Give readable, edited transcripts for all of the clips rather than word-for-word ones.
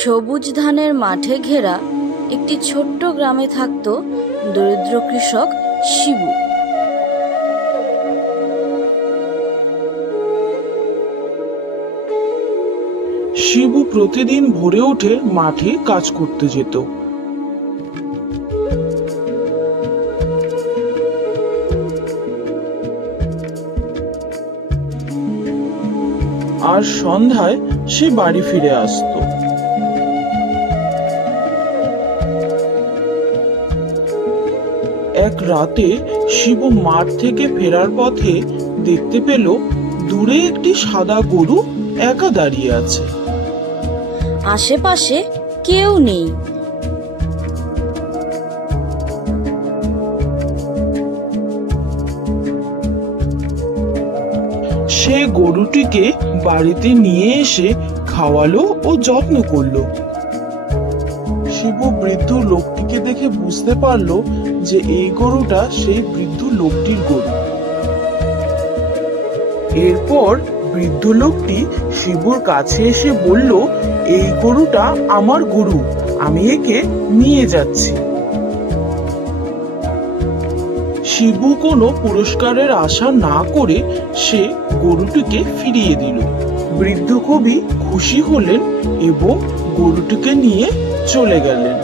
সবুজ ধানের মাঠে ঘেরা একটি ছোট্ট গ্রামে থাকত দরিদ্র কৃষক শিবু। শিবু প্রতিদিন ভোরে উঠে মাঠে কাজ করতে যেত। আর সন্ধ্যায় সে বাড়ি ফিরে আসতো। এক রাতে শিবু মাঠ থেকে ফেরার পথে দেখতে পেল দূরে একটি সাদা গরু একা দাঁড়িয়ে আছে। আশেপাশে কেউ নেই। সে গরুটিকে বাড়িতে নিয়ে এসে খাওয়ালো ও যত্ন করলো। শিবু বৃদ্ধ লোকটিকে দেখে বুঝতে পারলো যে এই গরুটা সেই বৃদ্ধ লোকটির গরু। এরপর বৃদ্ধ লোকটি শিবুর কাছে এসে বলল, এই গরুটা আমার গরু, আমি একে নিয়ে যাচ্ছি। শিবু কোনো পুরস্কারের আশা না করে সে গরুটিকে ফিরিয়ে দিল। বৃদ্ধ খুবই খুশি হলেন এবং গরুটিকে নিয়ে চলে গেলেন।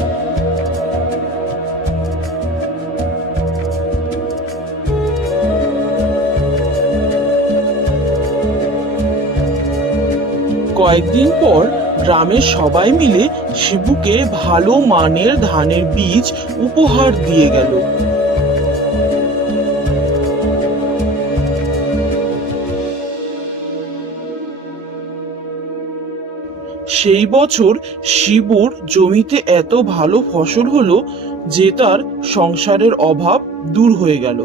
কয়েকদিন পর গ্রামের সবাই মিলে শিবুকে ভালো মানের ধানের বীজ উপহার দিয়ে গেল। সেই বছর শিবুর জমিতে এত ভালো ফসল হলো যে তার সংসারের অভাব দূর হয়ে গেল।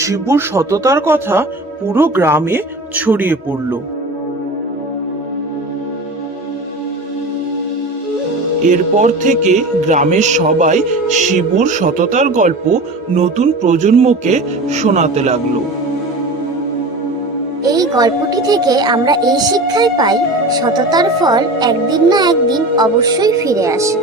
শিবুর সততার কথা পুরো গ্রামে ছড়িয়ে পড়ল। এরপর থেকে গ্রামের সবাই শিবুর সততার গল্প নতুন প্রজন্মকে শোনাতে লাগলো। এই গল্পটি থেকে আমরা এই শিক্ষাই পাই, সততার ফল একদিন না একদিন অবশ্যই ফিরে আসে।